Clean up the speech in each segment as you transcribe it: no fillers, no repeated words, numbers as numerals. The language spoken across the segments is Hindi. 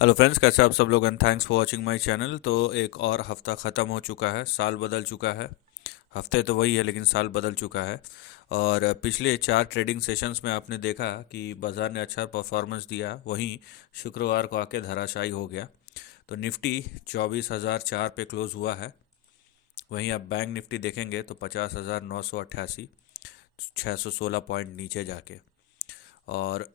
हेलो फ्रेंड्स, कैसे आप सब लोग and thanks for watching my channel. तो एक और हफ्ता ख़त्म हो चुका है, साल बदल चुका है। हफ्ते तो वही है लेकिन साल बदल चुका है। और पिछले 4 ट्रेडिंग सेशंस में आपने देखा कि बाज़ार ने अच्छा परफॉर्मेंस दिया, वहीं शुक्रवार को आके धराशायी हो गया। तो निफ्टी 24,004 पे क्लोज़ हुआ है। वहीं आप बैंक निफ्टी देखेंगे तो 50,988, 616 पॉइंट नीचे जाके। और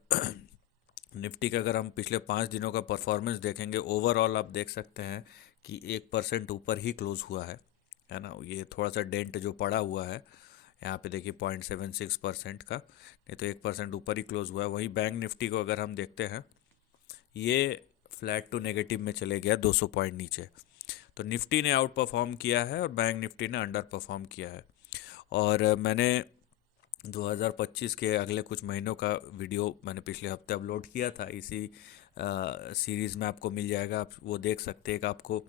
निफ्टी का अगर हम पिछले 5 दिनों का परफॉर्मेंस देखेंगे, ओवरऑल आप देख सकते हैं कि 1% ऊपर ही क्लोज हुआ है ना। ये थोड़ा सा डेंट जो पड़ा हुआ है यहाँ पे देखिए 0.76% का, नहीं तो 1% ऊपर ही क्लोज हुआ है। वहीं बैंक निफ्टी को अगर हम देखते हैं, ये फ्लैट टू नेगेटिव में चले गया 200 पॉइंट नीचे। तो निफ्टी ने आउट परफॉर्म किया है और बैंक निफ्टी ने अंडर परफॉर्म किया है। और मैंने 2025 के अगले कुछ महीनों का वीडियो मैंने पिछले हफ्ते अपलोड किया था, इसी सीरीज़ में आपको मिल जाएगा। आप वो देख सकते हैं कि आपको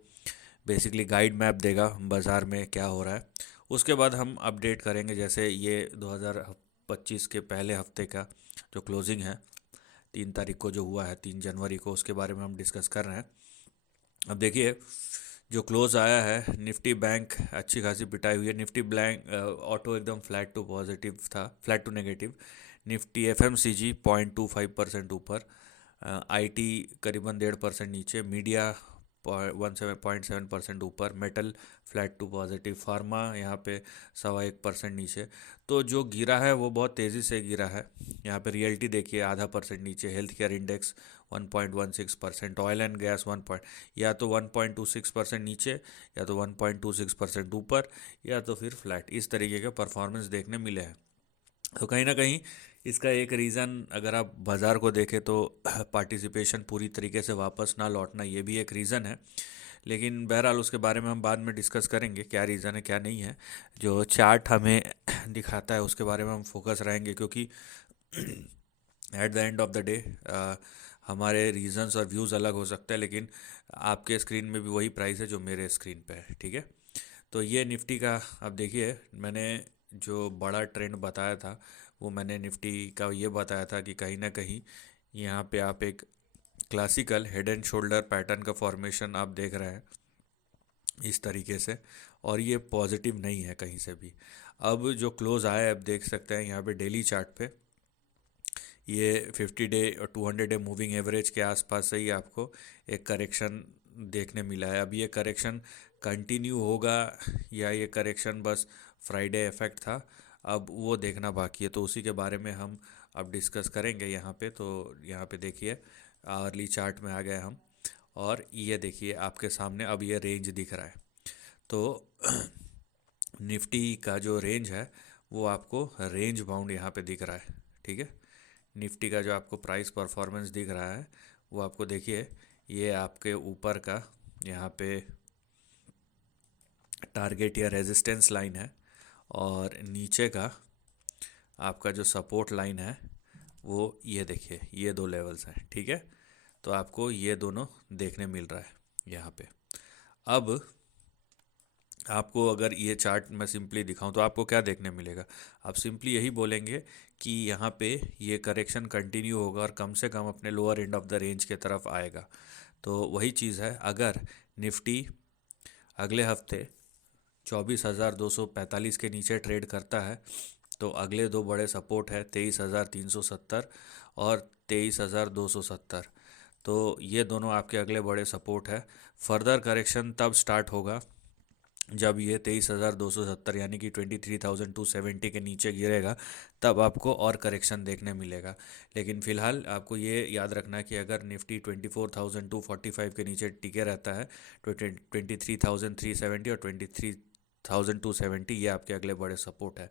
बेसिकली गाइड मैप देगा बाज़ार में क्या हो रहा है। उसके बाद हम अपडेट करेंगे, जैसे ये 2025 के पहले हफ्ते का जो क्लोजिंग है 3 तारीख को जो हुआ है, 3 जनवरी को, उसके बारे में हम डिस्कस कर रहे हैं। अब देखिए, जो क्लोज आया है, निफ्टी बैंक अच्छी खासी पिटाई हुई है। निफ्टी ब्लैंक ऑटो एकदम फ्लैट टू पॉजिटिव था, flat to negative. Nifty FMCG 0.25% ऊपर, आईटी करीबन 1.5% नीचे, मीडिया 1.7% ऊपर, metal flat to positive, pharma यहाँ पे 1.25% नीचे। तो जो गिरा है वो बहुत तेज़ी से गिरा है। यहाँ पे रियल्टी देखिए 0.5% नीचे, health care index 1.16%, oil and gas 1 या तो 1.26% नीचे, या तो 1.26% ऊपर, या तो फिर फ्लैट। इस तरीके के परफॉर्मेंस देखने मिले हैं। तो कहीं ना कहीं इसका एक रीज़न अगर आप बाज़ार को देखें तो पार्टिसिपेशन पूरी तरीके से वापस ना लौटना, ये भी एक रीज़न है। लेकिन बहरहाल उसके बारे में हम बाद में डिस्कस करेंगे, क्या रीज़न है क्या नहीं है। जो चार्ट हमें दिखाता है उसके बारे में हम फोकस रहेंगे, क्योंकि at the end of the day हमारे रीजंस और व्यूज़ अलग हो सकते हैं, लेकिन आपके स्क्रीन में भी वही प्राइस है जो मेरे स्क्रीन पे है, ठीक है। तो ये निफ्टी का, अब देखिए, मैंने जो बड़ा ट्रेंड बताया था वो मैंने निफ्टी का ये बताया था कि कहीं ना कहीं यहाँ पे आप एक classical head and shoulder pattern का फॉर्मेशन आप देख रहे हैं इस तरीके से, और ये पॉजिटिव नहीं है कहीं से भी। अब जो क्लोज आया है, अब देख सकते हैं यहाँ पे डेली चार्ट पे ये 50 डे और 200 डे मूविंग एवरेज के आसपास से ही आपको एक करेक्शन देखने मिला है। अब ये करेक्शन कंटिन्यू होगा या ये करेक्शन बस फ्राइडे इफेक्ट था, अब वो देखना बाकी है। तो उसी के बारे में हम अब डिस्कस करेंगे यहाँ पे। तो यहाँ पे देखिए, अर्ली चार्ट में आ गए हम, और ये देखिए आपके सामने अब ये रेंज दिख रहा है। तो निफ्टी का जो रेंज है वो आपको रेंज बाउंड यहाँ पे दिख रहा है, ठीक है। निफ्टी का जो आपको प्राइस परफॉर्मेंस दिख रहा है वो आपको देखिए, ये आपके ऊपर का यहाँ पे टारगेट या रेजिस्टेंस लाइन है, और नीचे का आपका जो सपोर्ट लाइन है वो ये देखिए, ये दो लेवल्स हैं, ठीक है। तो आपको ये दोनों देखने मिल रहा है यहाँ पे। अब आपको अगर ये चार्ट मैं सिंपली दिखाऊं तो आपको क्या देखने मिलेगा, आप सिंपली यही बोलेंगे कि यहाँ पे ये करेक्शन कंटिन्यू होगा और कम से कम अपने lower end of the range के तरफ आएगा। तो वही चीज़ है, अगर निफ्टी अगले हफ्ते 24,245 के नीचे ट्रेड करता है तो अगले दो बड़े सपोर्ट है 23,370 और 23,270। तो ये दोनों आपके अगले बड़े सपोर्ट है। फर्दर करेक्शन तब स्टार्ट होगा जब ये 23,270 यानी कि 23,270 के नीचे गिरेगा, तब आपको और करेक्शन देखने मिलेगा। लेकिन फ़िलहाल आपको ये याद रखना है कि अगर निफ्टी 24,245 के नीचे टिके रहता है तो 23,370 और 23,270 ये आपके अगले बड़े सपोर्ट है।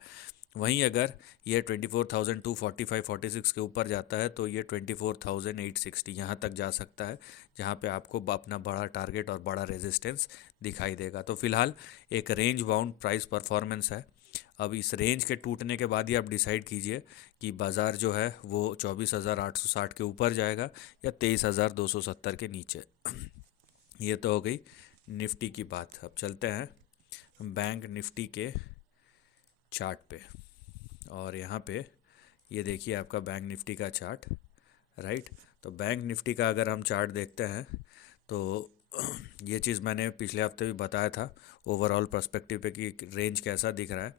वहीं अगर ये 24,245-46 के ऊपर जाता है तो ये 24,860 यहाँ तक जा सकता है, जहाँ पे आपको अपना बड़ा टारगेट और बड़ा रेजिस्टेंस दिखाई देगा। तो फिलहाल एक रेंज बाउंड प्राइस परफॉर्मेंस है। अब इस रेंज के टूटने के बाद ही आप डिसाइड कीजिए कि बाज़ार जो है वो 24,860 के ऊपर जाएगा या 23,270 के नीचे। ये तो हो गई निफ्टी की बात। अब चलते हैं बैंक निफ्टी के चार्ट पे। और यहाँ पे ये देखिए आपका बैंक निफ्टी का चार्ट, राइट। तो बैंक निफ्टी का अगर हम चार्ट देखते हैं तो ये चीज़ मैंने पिछले हफ्ते भी बताया था ओवरऑल पर्सपेक्टिव पे कि रेंज कैसा दिख रहा है।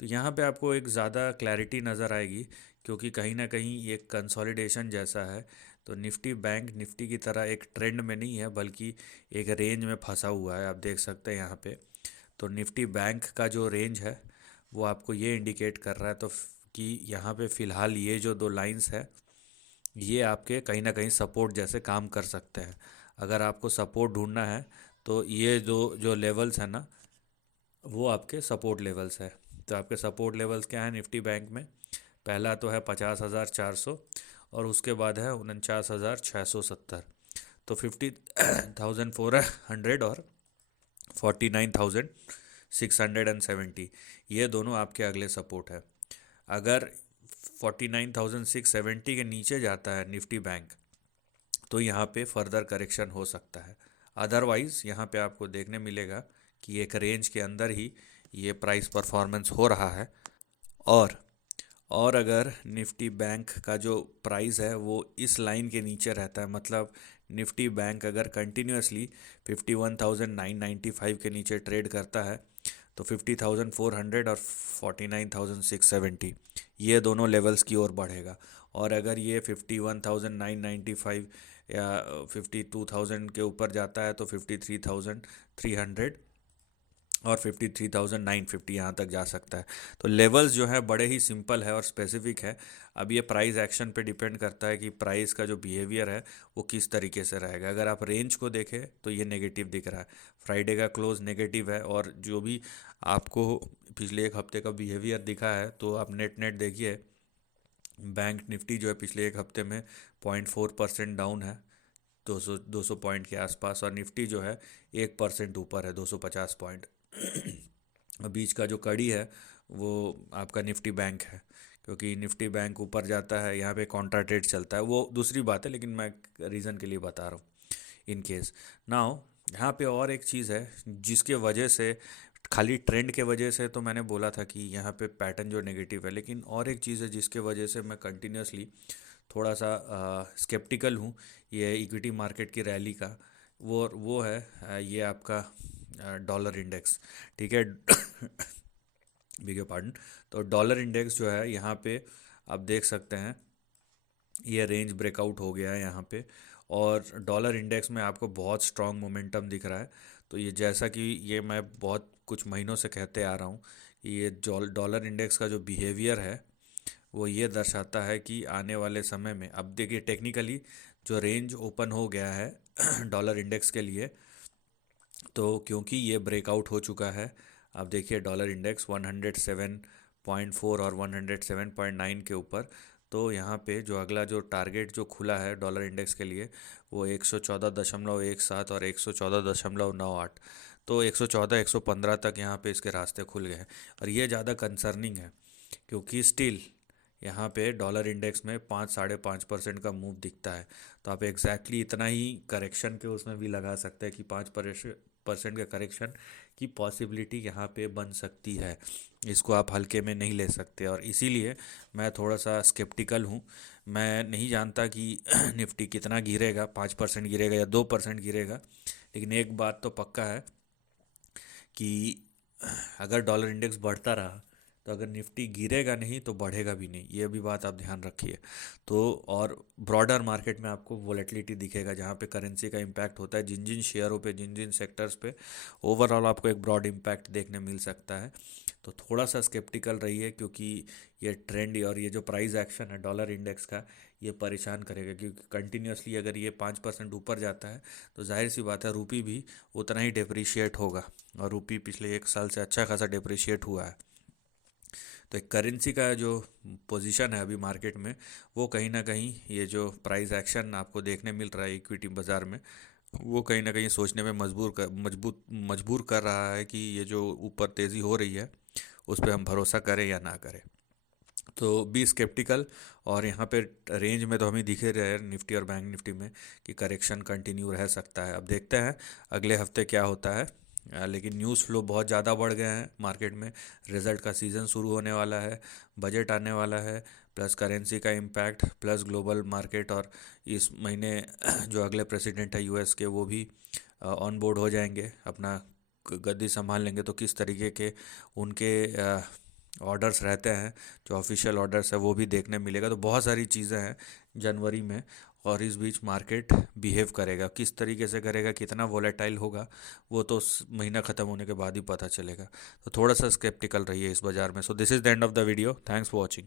तो यहाँ पे आपको एक ज़्यादा क्लैरिटी नज़र आएगी, क्योंकि कहीं ना कहीं ये कंसोलिडेशन जैसा है। तो निफ्टी बैंक निफ्टी की तरह एक ट्रेंड में नहीं है, बल्कि एक रेंज में फंसा हुआ है। आप देख सकते हैं यहाँ पे। तो निफ्टी बैंक का जो रेंज है वो आपको ये इंडिकेट कर रहा है कि यहाँ पे फ़िलहाल ये जो दो लाइंस है ये आपके कहीं ना कहीं सपोर्ट जैसे काम कर सकते हैं। अगर आपको सपोर्ट ढूंढना है तो ये दो जो लेवल्स हैं ना, वो आपके सपोर्ट लेवल्स है। तो आपके सपोर्ट लेवल्स क्या है निफ्टी बैंक में? पहला तो है 50,400, और उसके बाद है 49,670। तो 50,400 और 49,670, ये दोनों आपके अगले सपोर्ट है। अगर 49,670 के नीचे जाता है निफ्टी बैंक तो यहाँ पे फर्दर करेक्शन हो सकता है। अदरवाइज़ यहाँ पे आपको देखने मिलेगा कि एक रेंज के अंदर ही ये प्राइस परफॉर्मेंस हो रहा है। और अगर निफ्टी बैंक का जो प्राइस है वो इस लाइन के नीचे रहता है, मतलब निफ्टी बैंक अगर कंटिन्यूसली 51,995 के नीचे ट्रेड करता है, तो 50,400 और 49,670 ये दोनों लेवल्स की ओर बढ़ेगा। और अगर ये 51,995 या 52,000 के ऊपर जाता है तो 53,300 और 53,950 यहाँ तक जा सकता है। तो लेवल्स जो है बड़े ही सिंपल है और स्पेसिफिक है। अब ये प्राइस एक्शन पे डिपेंड करता है कि प्राइस का जो बिहेवियर है वो किस तरीके से रहेगा। अगर आप रेंज को देखें तो ये नेगेटिव दिख रहा है, फ्राइडे का क्लोज नेगेटिव है, और जो भी आपको पिछले एक हफ्ते का बिहेवियर दिखा है तो आप नेट नेट देखिए, बैंक निफ्टी जो है पिछले एक हफ्ते में 0.4% डाउन है, 200 पॉइंट के आसपास, और निफ्टी जो है 1% ऊपर है, 250 पॉइंट। बीच का जो कड़ी है वो आपका निफ्टी बैंक है, क्योंकि निफ्टी बैंक ऊपर जाता है यहाँ पे कॉन्ट्रा ट्रेड चलता है, वो दूसरी बात है, लेकिन मैं रीज़न के लिए बता रहा हूँ इन केस। नाउ यहाँ पे और एक चीज़ है जिसके वजह से, खाली ट्रेंड के वजह से तो मैंने बोला था कि यहाँ पे पैटर्न जो नेगेटिव है, लेकिन और एक चीज़ है जिसके वजह से मैं कंटिन्यूसली थोड़ा सा स्केप्टिकल हूँ ये इक्विटी मार्केट की रैली का। वो है ये आपका डॉलर इंडेक्स। ठीक है। Big pardon. तो डॉलर इंडेक्स जो है यहाँ पे आप देख सकते हैं ये रेंज ब्रेकआउट हो गया है यहाँ पे, और डॉलर इंडेक्स में आपको बहुत स्ट्रॉन्ग मोमेंटम दिख रहा है। तो ये जैसा कि ये मैं बहुत कुछ महीनों से कहते आ रहा हूँ कि ये डॉलर इंडेक्स का जो बिहेवियर है वो ये दर्शाता है कि आने वाले समय में, अब देखिए टेक्निकली जो रेंज ओपन हो गया है डॉलर इंडेक्स के लिए, तो क्योंकि ये ब्रेकआउट हो चुका है, आप देखिए डॉलर इंडेक्स 107.4 और 107.9 के ऊपर। तो यहाँ पे जो अगला जो टारगेट जो खुला है डॉलर इंडेक्स के लिए वो 114.17 और 114.98। तो 114 115 तक यहाँ पे इसके रास्ते खुल गए हैं, और ये ज़्यादा कंसर्निंग है, क्योंकि स्टिल यहाँ पे डॉलर इंडेक्स में 5-5.5% का मूव दिखता है। तो आप एग्जैक्टली इतना ही करेक्शन के उसमें भी लगा सकते हैं कि 5% का करेक्शन की पॉसिबिलिटी यहाँ पे बन सकती है। इसको आप हल्के में नहीं ले सकते, और इसीलिए मैं थोड़ा सा स्केप्टिकल हूँ। मैं नहीं जानता कि निफ्टी कितना गिरेगा, 5% गिरेगा या 2% गिरेगा, लेकिन एक बात तो पक्का है कि अगर डॉलर इंडेक्स बढ़ता रहा तो अगर निफ्टी गिरेगा नहीं तो बढ़ेगा भी नहीं, ये भी बात आप ध्यान रखिए। तो और ब्रॉडर मार्केट में आपको वॉलेटिलिटी दिखेगा, जहाँ पे करेंसी का इम्पैक्ट होता है जिन जिन शेयरों पे, जिन जिन सेक्टर्स पे, ओवरऑल आपको एक ब्रॉड इम्पैक्ट देखने मिल सकता है। तो थोड़ा सा स्केप्टिकल रहिए, क्योंकि ये ट्रेंड और ये जो प्राइस एक्शन है डॉलर इंडेक्स का ये परेशान करेगा, क्योंकि कंटिन्यूसली अगर ये 5% ऊपर जाता है तो जाहिर सी बात है रूपी भी उतना ही डिप्रिशिएट होगा, और रूपी पिछले एक साल से अच्छा खासा डिप्रिशिएट हुआ है। तो एक करेंसी का जो पोजीशन है अभी मार्केट में, वो कहीं ना कहीं ये जो प्राइस एक्शन आपको देखने मिल रहा है इक्विटी बाज़ार में, वो कहीं ना कहीं सोचने में मजबूर कर रहा है कि ये जो ऊपर तेज़ी हो रही है उस पर हम भरोसा करें या ना करें। तो बी स्केप्टिकल। और यहाँ पे रेंज में तो हमें दिखे रहे निफ्टी और बैंक निफ्टी में कि करेक्शन कंटिन्यू रह सकता है। अब देखते हैं अगले हफ्ते क्या होता है। लेकिन न्यूज़ फ्लो बहुत ज़्यादा बढ़ गए हैं मार्केट में। रिजल्ट का सीज़न शुरू होने वाला है, बजट आने वाला है, प्लस करेंसी का इम्पैक्ट, प्लस ग्लोबल मार्केट, और इस महीने जो अगले प्रेसिडेंट है यूएस के वो भी ऑन बोर्ड हो जाएंगे, अपना गद्दी संभाल लेंगे। तो किस तरीके के उनके ऑर्डर्स रहते हैं, जो ऑफिशियल ऑर्डर्स है वो भी देखने मिलेगा। तो बहुत सारी चीज़ें हैं जनवरी में, और इस बीच मार्केट बिहेव करेगा, किस तरीके से करेगा, कितना वोलेटाइल होगा, वो तो महीना ख़त्म होने के बाद ही पता चलेगा। तो थोड़ा सा स्केप्टिकल रहिए इस बाज़ार में। So this is the end of the video, thanks for watching.